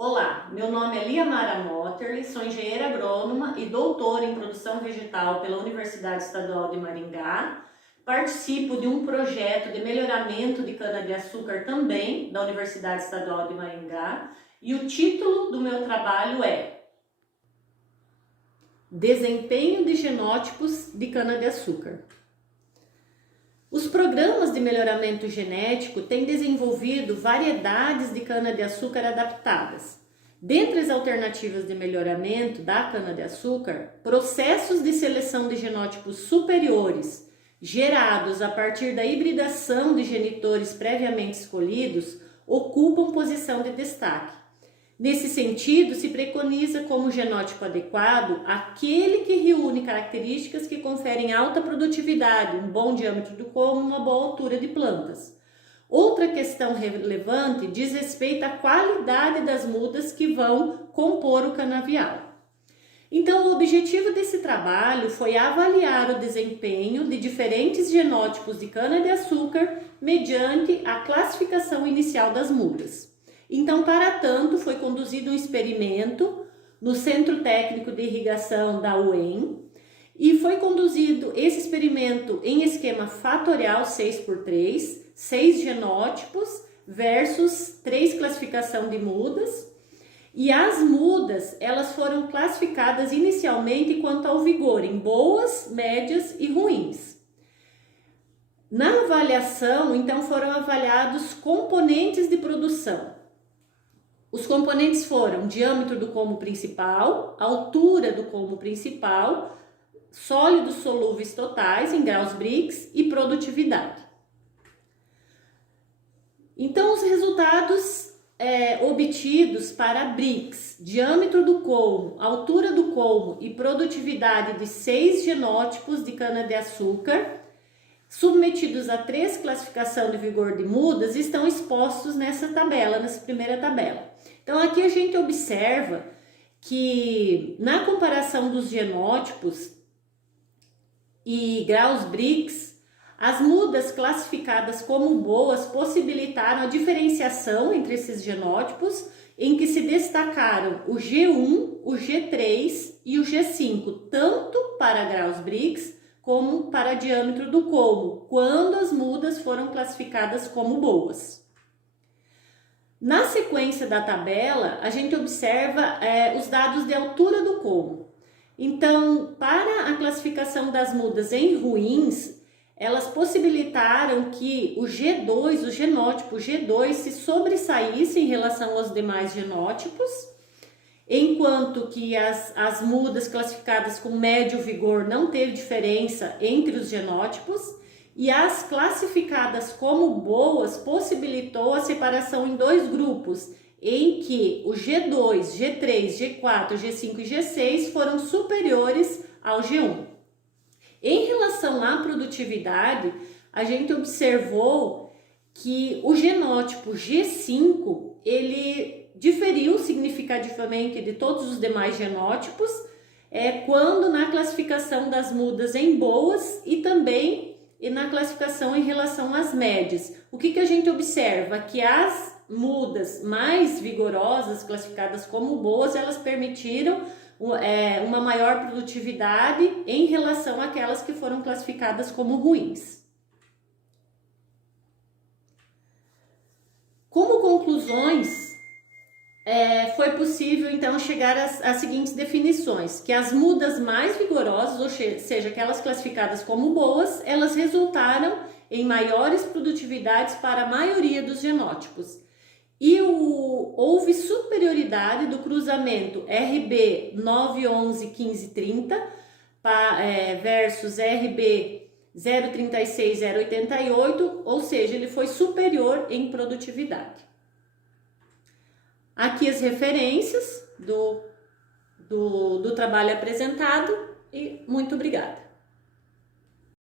Olá, meu nome é Liamara Motterly, sou engenheira agrônoma e doutora em produção vegetal pela Universidade Estadual de Maringá. Participo de um projeto de melhoramento de cana-de-açúcar também da Universidade Estadual de Maringá e o título do meu trabalho é Desempenho de genótipos de cana-de-açúcar. Os programas de melhoramento genético têm desenvolvido variedades de cana-de-açúcar adaptadas. Dentre as alternativas de melhoramento da cana-de-açúcar, processos de seleção de genótipos superiores, gerados a partir da hibridação de genitores previamente escolhidos, ocupam posição de destaque. Nesse sentido, se preconiza como genótipo adequado aquele que reúne características que conferem alta produtividade, um bom diâmetro do colmo e uma boa altura de plantas. Outra questão relevante diz respeito à qualidade das mudas que vão compor o canavial. Então, o objetivo desse trabalho foi avaliar o desempenho de diferentes genótipos de cana-de-açúcar mediante a classificação inicial das mudas. Então, para tanto, foi conduzido um experimento no Centro Técnico de Irrigação da UEM e foi conduzido esse experimento em esquema fatorial 6x3, 6 genótipos versus 3 classificação de mudas. E as mudas, elas foram classificadas inicialmente quanto ao vigor, em boas, médias e ruins. Na avaliação, então, foram avaliados componentes de produção. Os componentes foram diâmetro do colmo principal, altura do colmo principal, sólidos solúveis totais em graus Brix e produtividade. Então, os resultados obtidos para Brix, diâmetro do colmo, altura do colmo e produtividade de 6 genótipos de cana-de-açúcar, submetidos a 3 classificação de vigor de mudas, estão expostos nessa tabela, nessa primeira tabela. Então, aqui a gente observa que na comparação dos genótipos e graus Brix, as mudas classificadas como boas possibilitaram a diferenciação entre esses genótipos, em que se destacaram o G1, o G3 e o G5, tanto para graus Brix como para diâmetro do colmo, quando as mudas foram classificadas como boas. Na sequência da tabela, a gente observa os dados de altura do colmo. Então, para a classificação das mudas em ruins, elas possibilitaram que o G2, o genótipo G2, se sobressaísse em relação aos demais genótipos, enquanto que as mudas classificadas com médio vigor não teve diferença entre os genótipos, e as classificadas como boas possibilitou a separação em 2 grupos, em que o G2, G3, G4, G5 e G6 foram superiores ao G1. Em relação à produtividade, a gente observou que o genótipo G5, ele diferiu significativamente de todos os demais genótipos, quando na classificação das mudas em boas e também na classificação em relação às médias. O que a gente observa? Que as mudas mais vigorosas, classificadas como boas, elas permitiram uma maior produtividade em relação àquelas que foram classificadas como ruins. Como conclusões, foi possível então chegar às seguintes definições, que as mudas mais vigorosas, ou seja, aquelas classificadas como boas, elas resultaram em maiores produtividades para a maioria dos genótipos. E houve superioridade do cruzamento RB 911-1530 versus RB 036-088, ou seja, ele foi superior em produtividade. Aqui as referências do trabalho apresentado e muito obrigada.